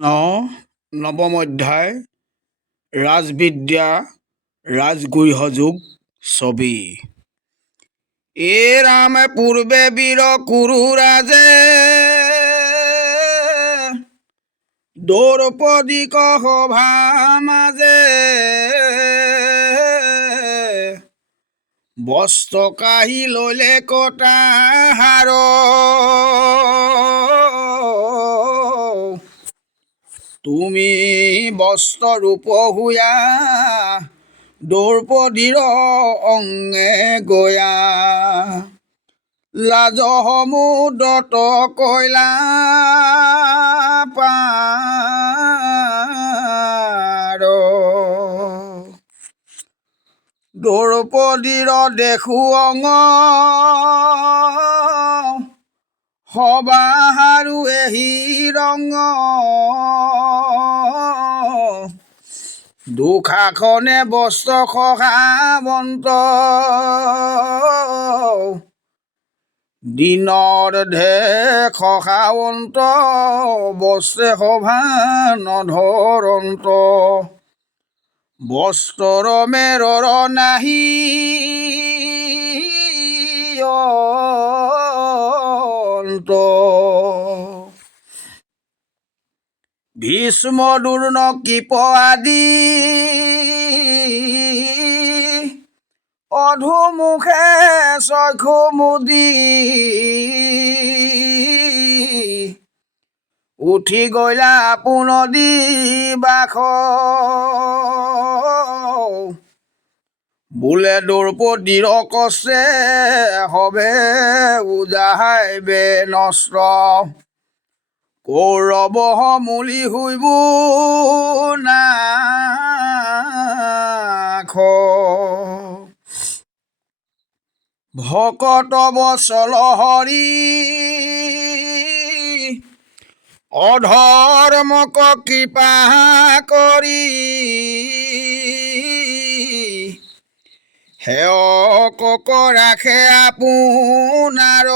ন, নৱম অধ্যায়, ৰাজবিদ্যা, ৰাজগৃহযোগ, ছবি। এ ৰামে পূৰ্বে বীৰ কুৰু ৰাজে দ্ৰৌপদীক সভা মাজে, বস্ত্ৰ কাঢ়ি ললে কটাহাৰ তুমি বস্ত্ৰ ৰূপ হুয়া দ্ৰৌপদীৰ অংগে গয়া। লাজ সমুদ্ৰত কয়লা পাৰ দ্ৰৌপদীৰ দেখো অঙ সবাহাৰু এহি ৰঙ দুখাখনে বস্ত্ৰ সহাবন্ত দিনৰ ধে সহাৱন্ত বস্ত্ৰে সভা নধৰন্ত বস্ত্ৰৰ মেৰৰ নাহি ভীষ্ম দুৰ্ণ কৃপ আদি। অধুমুখে চক্ষু মুদি। উঠি গলা পুনদী বাস। বোলে দ্ৰৌপদীৰ কছে হবে উজাহাইবে নষ্ট। কৌৰৱ সমূলি হুইব নাখ ভকত বচল হৰি অধৰ্মক কৃপা কৰি সেৱকক ৰাখে আপোনাৰ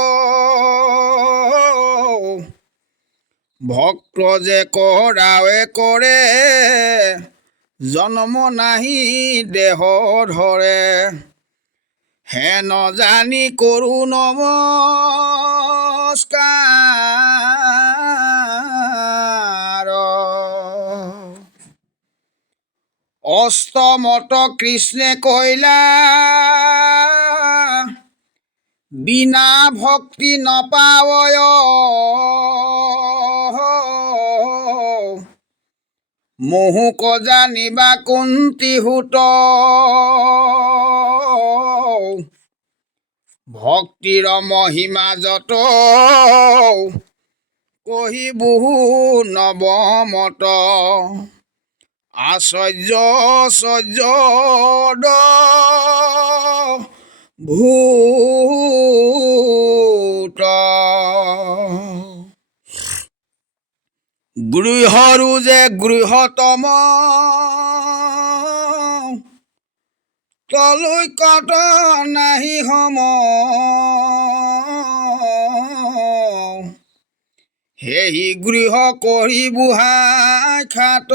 ভক্ত যে কৰাৱে কৰে জন্ম নাহি দেহ ধৰে হে নজানি কৰো নমস্কাৰ অষ্টমত কৃষ্ণে কইলা বিনা ভক্তি নপাৱয় মোহোক জানিবা কুন্তি হুত ভক্তিৰ মহিমা যত কহি বহু নৱমত আশ্চৰ্য আশ্চৰ্য ভূত। গৃহৰু যে গৃহতম তলৈ কত নাহি সম সেই গৃহ কৰি বুঢ়াই খাত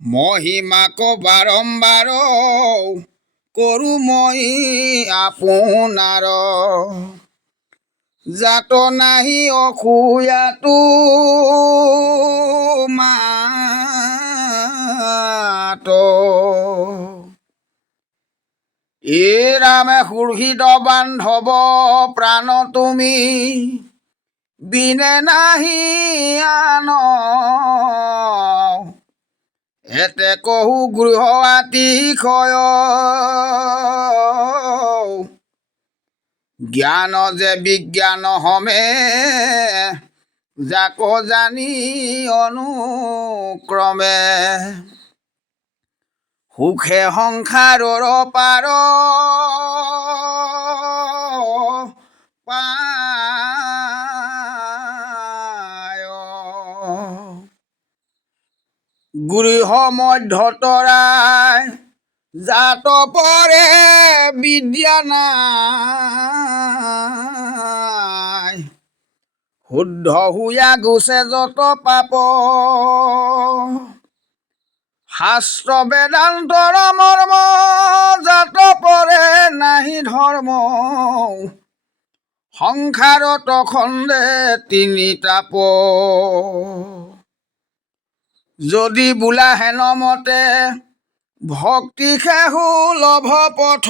মহিমাক বাৰম্বাৰ কৰো মই আপোনাৰ। জাত নাহি অসূয়াতো মাত। এ ৰামে সুৰহিত বান্ধৱ প্ৰাণ তুমি, বিনে নাহি আন। এতে কহু গৃহ আতিশয় জ্ঞান যে বিজ্ঞান হমে, যাক জানি অনুক্ৰমে সুখে সংসাৰৰ পাৰ গৃহ মধ্যতৰাই জাত পৰে বিদ্যা নাই। শুদ্ধ হুয়া গুছে যত পাপ। শাস্ত্ৰ বেদান্তৰ মৰ্ম, জাত পৰে নাহি ধৰ্ম। সংসাৰত খণ্ডে তিনি তাপ যদি বোলা হেন মতে ভক্তি খেহু লভ পথ।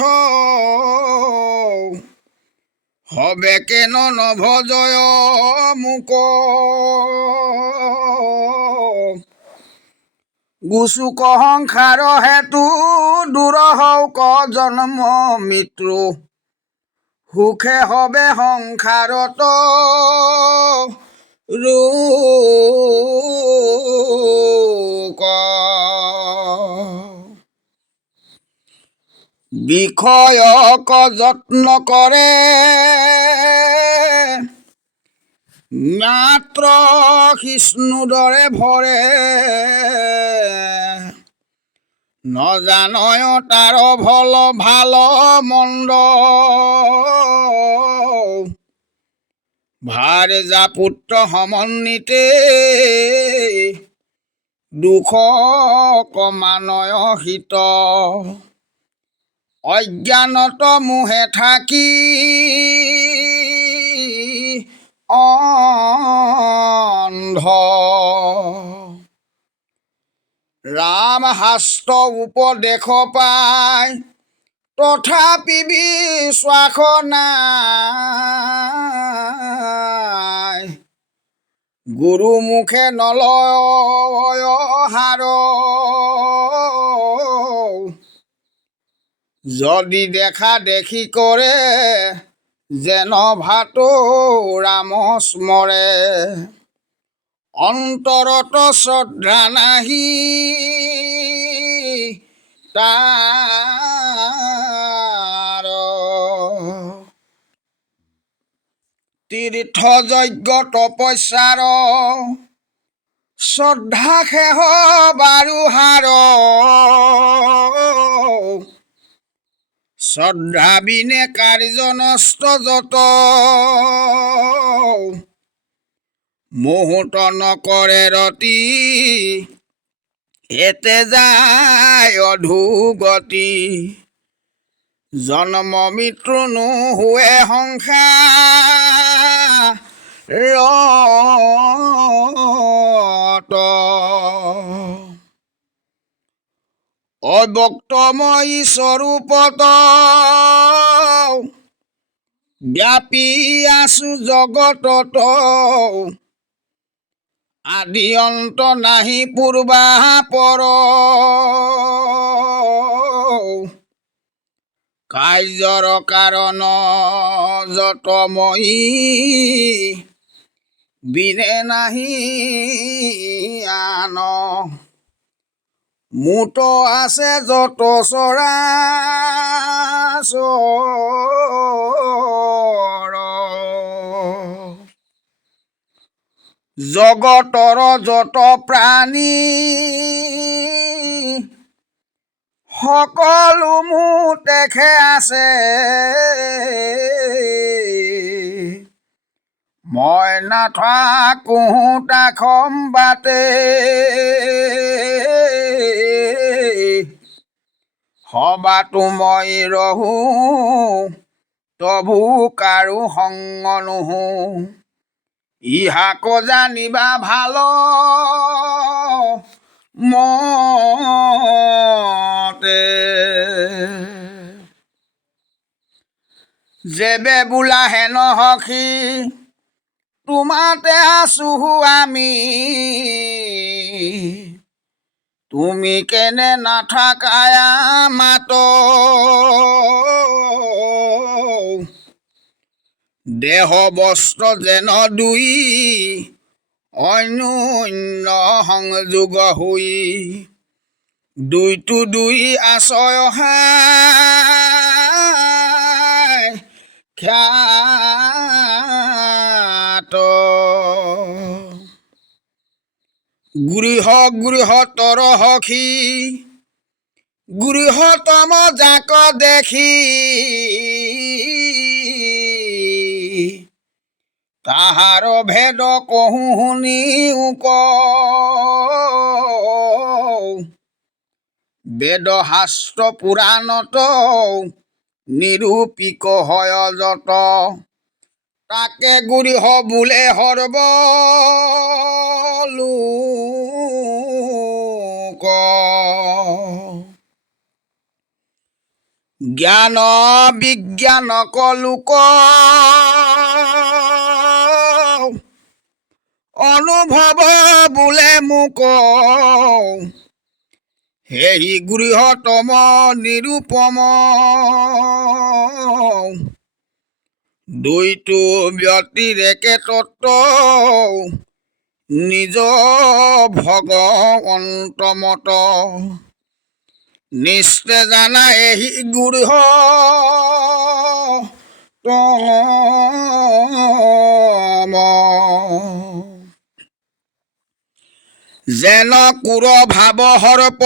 হবে কেন নভজয় মোক? গুচুক সংসাৰ হেতু দূৰ হওক জন্ম মৃত্যু। সুখে হবে সংসাৰত ৰোক। বিষয়ক যত্ন কৰে। মাত্ৰ কৃষ্ণুদৰে ভৰে নজানয় তাৰ ভল ভালো মন্দ। ভাৰ যা পুত্ৰ সমন্বিতে, দুখ কমানয় হিত। অজ্ঞানত মোহে থাকি অন্ধ। ৰাম শাস্ত্ৰ উপদেশ পাই, তথাপি বিশ্বাস নাই। গুৰু মুখে নলয় হাৰ যদি দেখা দেখি কৰে যেন ভাতো ৰাম স্মৰে অন্তৰত শ্ৰদ্ধা নাহি, তাৰ তীৰ্থ যজ্ঞ তপস্যাৰ শ্ৰদ্ধা সেহ বাৰু হাৰ শ্ৰদ্ধা বিনে কাৰ্য নষ্ট যত। মুহূৰ্ত নকৰে ৰতি, এতে যায় অধুগতি। জন্ম মৃত্যু নোহোৱে সংসাৰ অব্যক্তময়ী স্বৰূপত ব্যাপী আছো জগতত আদি অন্ত নাহি পূৰ্বা পৰ কাৰ্যৰ কাৰণ যতময়ী বিনে নাহি আন। মুঠ আছে যত চৰা জগতৰ যত প্ৰাণী সকলো মোৰ তেখে আছে। মই নাথাকো তাখম বাটে সবাতো মই ৰহো তভু কাৰো সংগ নহো ইহাক জানিবা ভালো, মতে। যেবে বোলা হেন সখী তোমাতে আছো আমি। তুমি কেনে নাথাকায়া মাত দেহ বস্ত্ৰ যেন দুই অন্যন্য সংযোগ হৈ দুইটো দুই আশ্ৰয় হাই খ্যাত গৃহ গৃহতৰ সখী গৃহতম যাক দেখি। তাহাৰ ভেদ কহো শুনিও ক বেদ শাস্ত্ৰ পুৰাণত নিৰূপিক হয় যত তাকে গুৰি হ বোলে লোক। জ্ঞান বিজ্ঞান কলোক। অনুভৱ বোলে মোক। সেই গৃহতম নিৰূপম দুইটো ব্যতিৰেকে তত্ত্ব, নিজ ভগৱন্তমত নিশ্চয় জানা গৃহ, তম। যেন কুৰ ভাৱ সৰ্প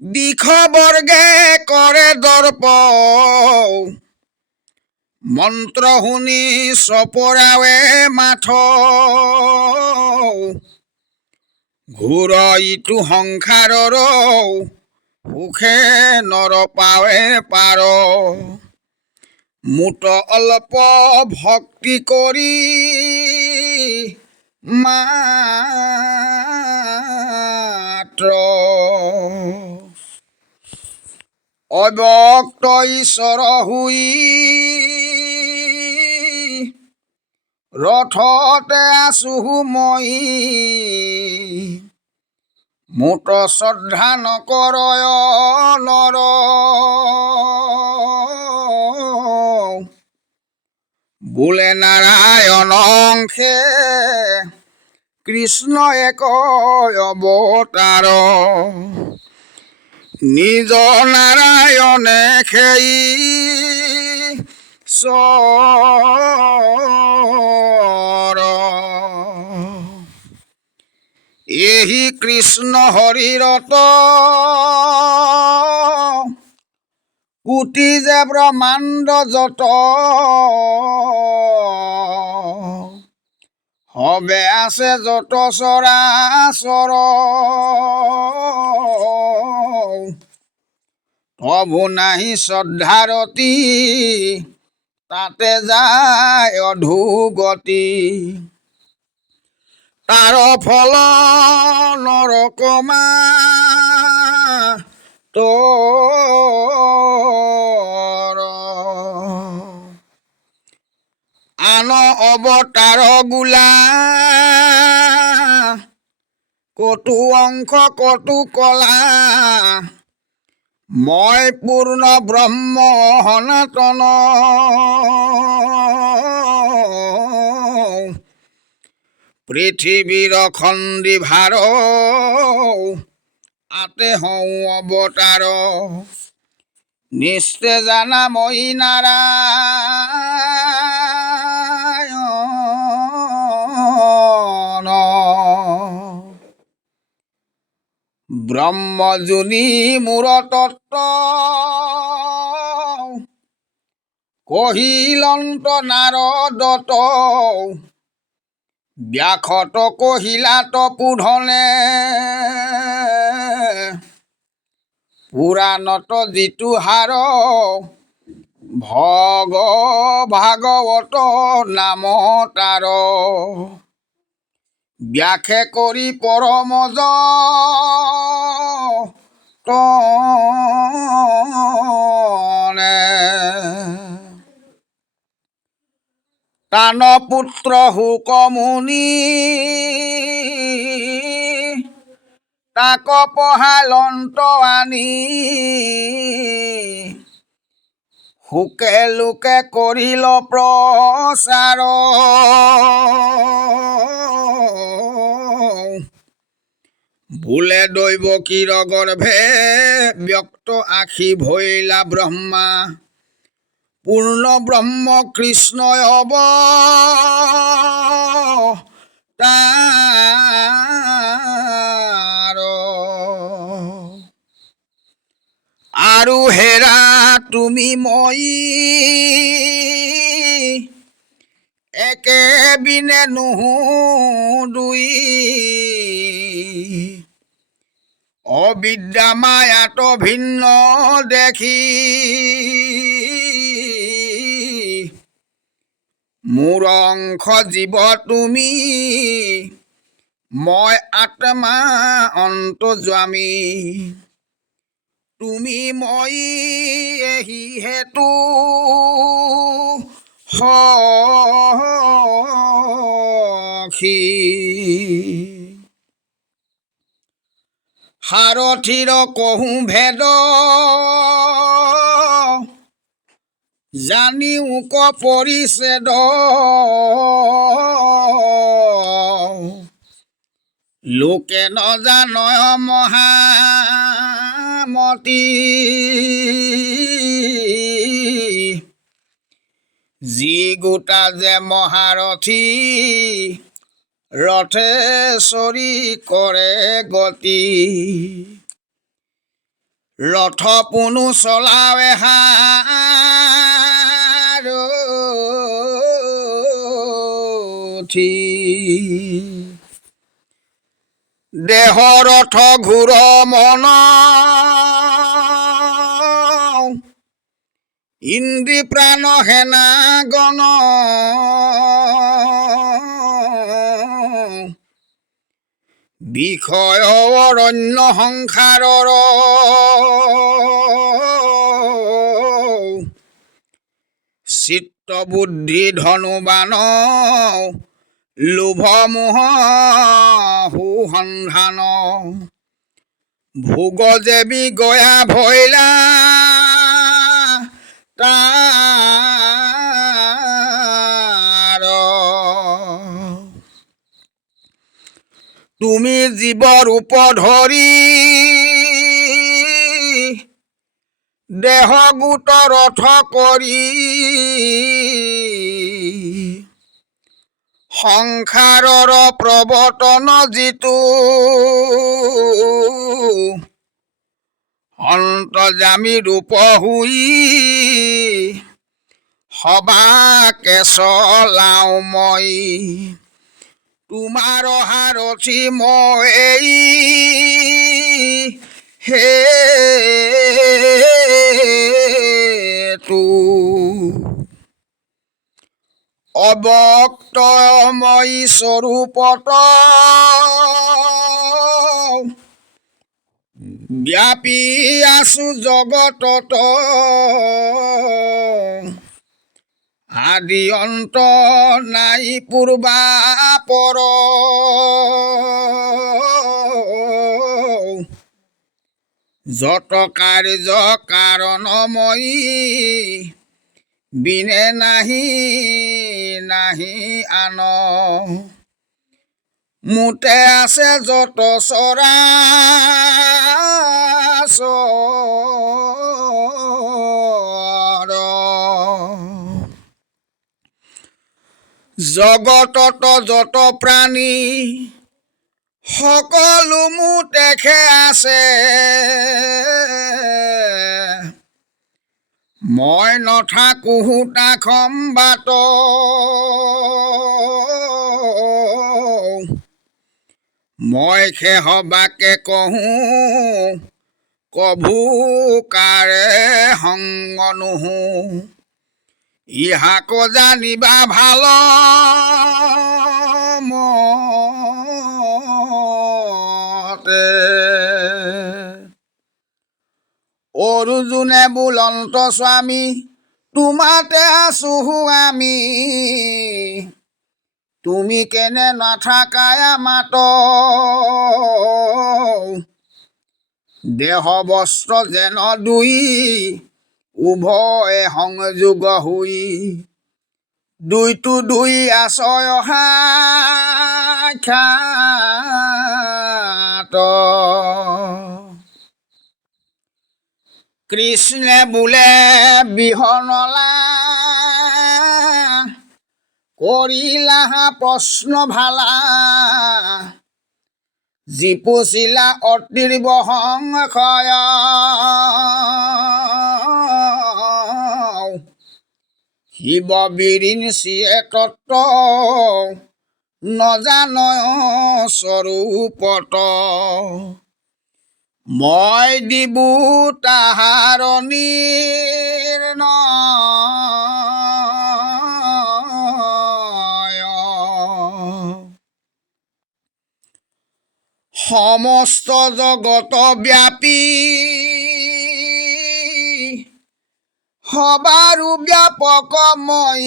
দিশ বৰ্গে কৰে দৰ্প মন্ত্ৰ শুনি চপৰাৱে মাথ। ঘূৰ ইটো সংসাৰৰ সুখে নৰ পাৱে পাৰ। মুঠ অলপ ভক্তি কৰি মাত্ৰ। অব্যক্ত ঈশ্বৰ হুই ৰথতে আছো মই। মোট শ্ৰদ্ধা নকৰয় নৰ। বোলে নাৰায়ণ অংশে কৃষ্ণ এক অৱতাৰ। নিজ নাৰায়ণে খেই চৰ এহি কৃষ্ণ হৰিৰত কোটি যে ব্ৰহ্মাণ্ড যত। হবে আছে যত চৰাচৰ প্ৰভু নাহি শ্ৰদ্ধাৰতি তাতে যায় অধুগতি তাৰ ফল নৰকমা তোৰ আন অৱতাৰ গোলা কতো অংশ কতো কলা মই পূৰ্ণ ব্ৰহ্ম সনাতন। পৃথিৱীৰ খণ্ডি ভাৰ আতে হওঁ অৱতাৰ। নিশ্চে জানা মই নাৰায়ণ ব্ৰহ্মজনী মূৰ কহিলন্ত নাৰদত ব্যাসত কহিলাত পুধনে পুৰাণত যিটো হাৰ ভগ ভাগৱত নাম তাৰ ব্যাখে কৰি পৰমজ তনে। তান পুত্ৰ হুকমুনি তাক পহালন্ত আনি। সুকে লোকে কৰিল প্ৰচাৰ বোলে দৈৱ কিৰ গৰ্ভে ব্যক্ত আখি ভৈলা ব্ৰহ্মা পূৰ্ণ ব্ৰহ্ম কৃষ্ণয় অব তাৰ আৰু হেৰা তুমি মই। একে বিনে নুহু দুই অবিদ্যা মায়াত ভিন্ন দেখি। মোৰ অংশ জীৱ তুমি। মই আত্মা অন্তৰ্যামী তুমি মই এহি হেতু সখী। সাৰথিৰ কহো ভেদ জানিও ক পৰিছেদ লোকে নজানয় মহামতি যি গোটা যে মহাৰথী ৰথে চৰি কৰে গতি। ৰথ পুনু চলাৱে হাৰথী দেহ ৰথ ঘূৰ মন। ইন্দ্ৰী প্ৰাণ সেনা গণ। বিষয় অৰণ্য সংসাৰৰ। চিত্ত বুদ্ধি ধনুবান। লোভ মোহ সুসন্ধান। ভোগ জেবি গয়া ভৈলা তাৰ তুমি জীৱ ৰূপ ধৰি দেহ গোট ৰথ কৰি সংসাৰৰ প্ৰৱৰ্তন যিটো অন্তৰ্জামী ৰূপ হুই সবাকে চলাও মই। তোমাৰ সাৰথি মই হে তু অবক্তময়ী স্বৰূপত ব্যাপী আছো জগতত। আদি অন্ত নাই পূৰ্বা পৰ যত কাৰ্য কাৰণময়ী বিনে নাহি নাহি আন। মোতে আছে যত চৰা জগতত যত প্ৰাণী সকলো মোতেখে আছে। মই নথাকো তাখম বাট। মই সেহবাকে কহোঁ, কভু কাৰে সংগ নুহো। ইহাকো জানিবা ভালো মতে অৰ্জুনে বুলন্ত স্বামী, তোমাতে আছো আমি। তুমি কেনে নাথাকাই মাত? দেহ বস্ত্ৰ যেন দুই, উভয়ে সংযোগ হৈ। দুইটো দুই আছয় সাক্ষাত কৃষ্ণে বোলে বিহনলা কৰিলা প্ৰশ্ন ভালা। জীপুচিলা অতিৰ্ব সংশয় শিৱ বিৰিণ চিয়ে তত্ত। নজানয় স্বৰূপত মই দিবু তাহাৰ নিৰ্ণয় সমস্ত জগত ব্যাপী সবাৰো ব্যাপক মই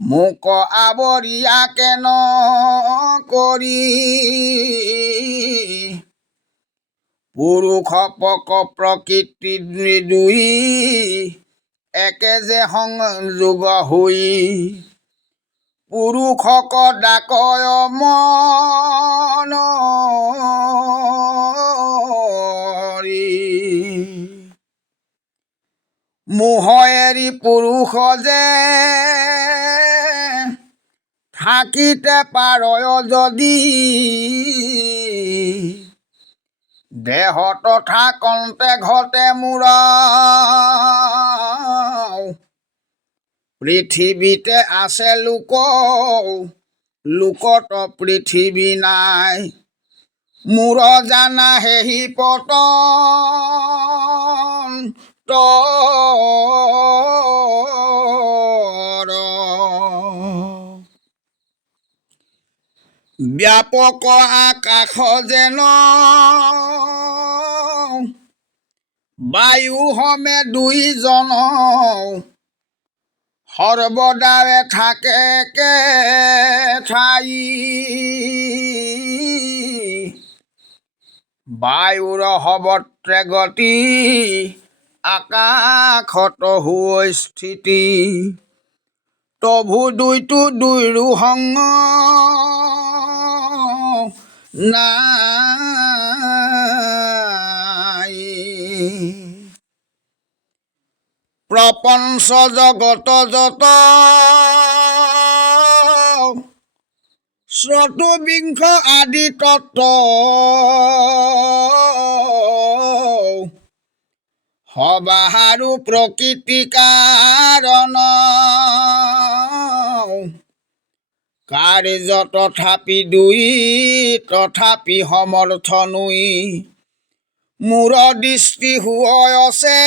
মোক আৱৰিয়া কেন কৰি পুৰুষ পক প্ৰকৃতি দুই একে যে সংযোগ হৈ পুৰুষক ডাকয় মন মোহ এৰি পুৰুষ যে থাকিতে পাৰয় যদি দেহ তথা কন্তে ঘটে মূৰ পৃথিৱীতে আছে লোক লোকত পৃথিৱী নাই। মূৰ জানা হেহি পতন ব্যাপক আকাশ যেন বায়ু সমে দুইজন। সৰ্বদাৰে থাকে কে ঠাই বায়ুৰ সবত্ৰে গতি আকাশত হৈ স্থিতি। তভু দুইটো দুইৰো সংগ নাই। প্ৰপঞ্চ জগত যত শ্ৰতুবিংশ আদি তত্ত্ব সবাহাৰো প্ৰকৃতি কাৰণ কাৰ্য তথাপি দুই তথাপি সমৰ্থ নুই মূৰ দৃষ্টি হুয় আছে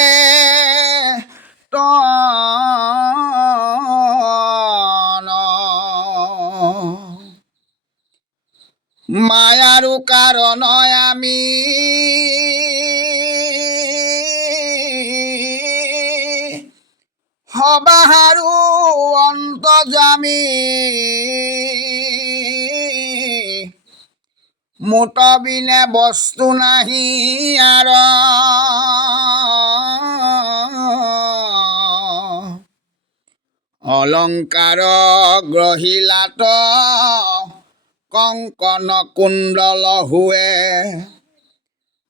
মায়াৰো কাৰণ আমি। সবাহাৰো অন্তজামী মোট বিনে বস্তু নাহি আর। অলংকাৰ গ্ৰহিলাত কংকন কুণ্ডল হুৱে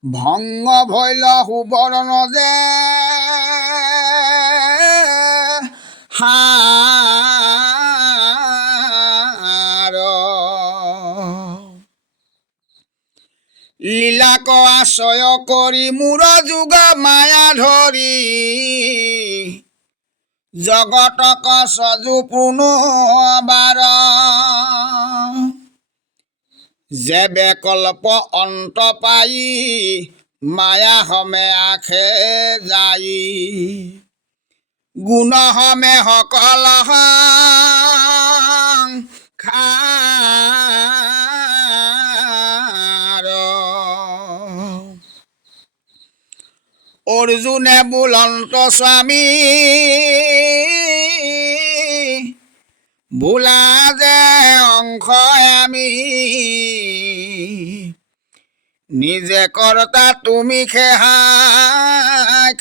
ভংগ ভৈল সুবৰ্ণ যে হার। লীলাক আশ্ৰয় কৰি মূৰ যুগ মায়া ধৰি জগতক সজু পুনবাৰ যে বেকল্প অন্ত পাই, মায়া সমে আখে যাই। গুণ সমে সকল খাৰ অৰ্জুনে বুলন্ত স্বামী বোলা যে অংশ আমি। নিজে কৰ্তা তুমি খেহা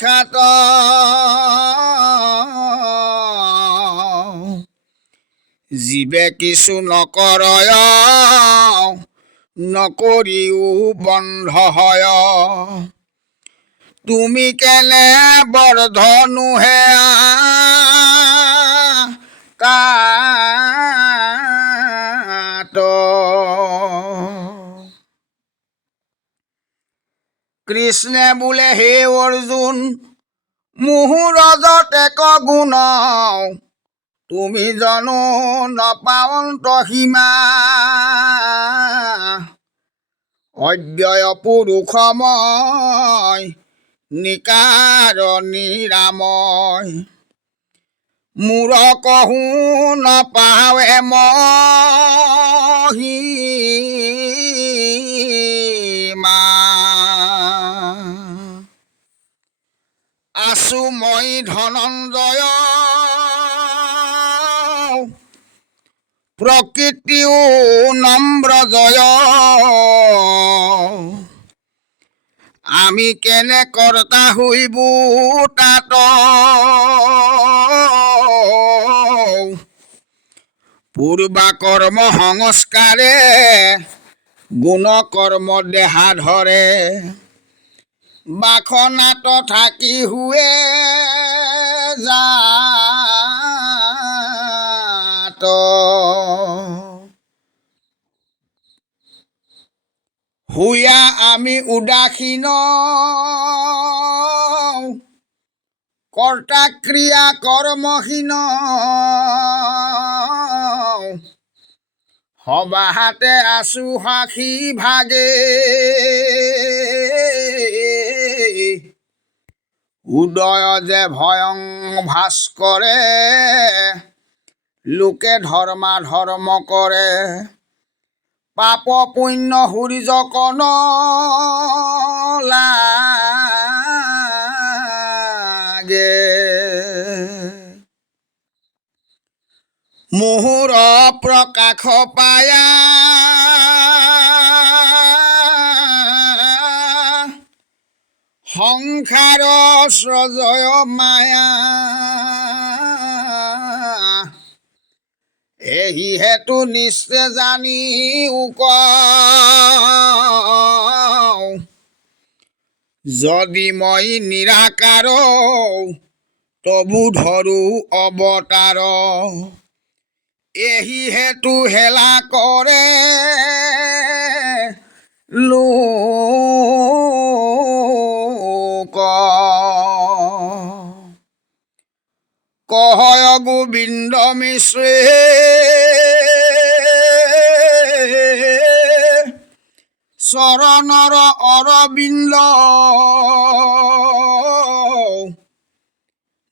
খাত। জীৱে কিছু নকৰয় নকৰিও বন্ধ হয়। তুমি কেনে বৰধনু হে তাত কৃষ্ণে বোলে, হে অৰ্জুন মুহুৰজ টেক গুণ। তুমি জানো নপাৱন্ত সীমা অব্যয় পুৰুষময় নিকাৰ নিৰাময় মূৰ কহো নপাৱে মহিমা আছো মই ধনঞ্জয় প্ৰকৃতিও নম্ৰ জয়। আমি কেনে কৰ্তা হইব তাত পূৰ্বা কৰ্ম সংস্কাৰে গুণ কৰ্ম দেহা ধৰে বাসনাত থাকি হুৱে যাত হুয়া আমি উদাসীন। কৰ্তা ক্ৰিয়া কৰ্মহীন। সবাহাতে আছো সাক্ষী ভাগে। উদয় যে ভয়ং ভাস্কৰে। লোকে ধৰ্মা ধৰ্ম কৰে। পাপ পুণ্য সূৰ্য লাগে। মুহুৰ প্ৰকাশ পায়া সংসাৰ সজয় মায়া। এই হেতু নিশ্চয় জানি যদি মই নিৰাকাৰ, তবু ধৰো অৱতাৰ। এই হেতু হেলা কৰে লোক। কহয় গোবিন্দ মিশ্ৰে চৰণৰ অৰবিন্দ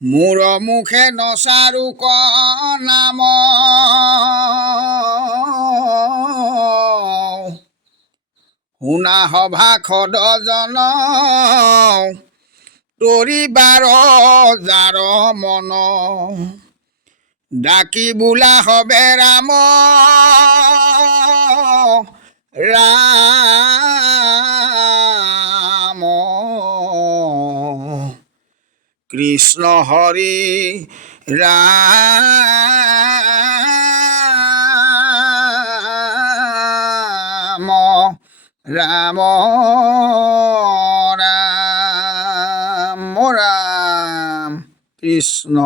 মোৰ মুখে নচাৰো নাম। শুনা সভা খদজন বাৰ যাৰ মন। ডাকি বোলা হবে ৰাম ৰাম কৃষ্ণ হৰি ৰাম ৰাম ৰাম ৰাম কৃষ্ণ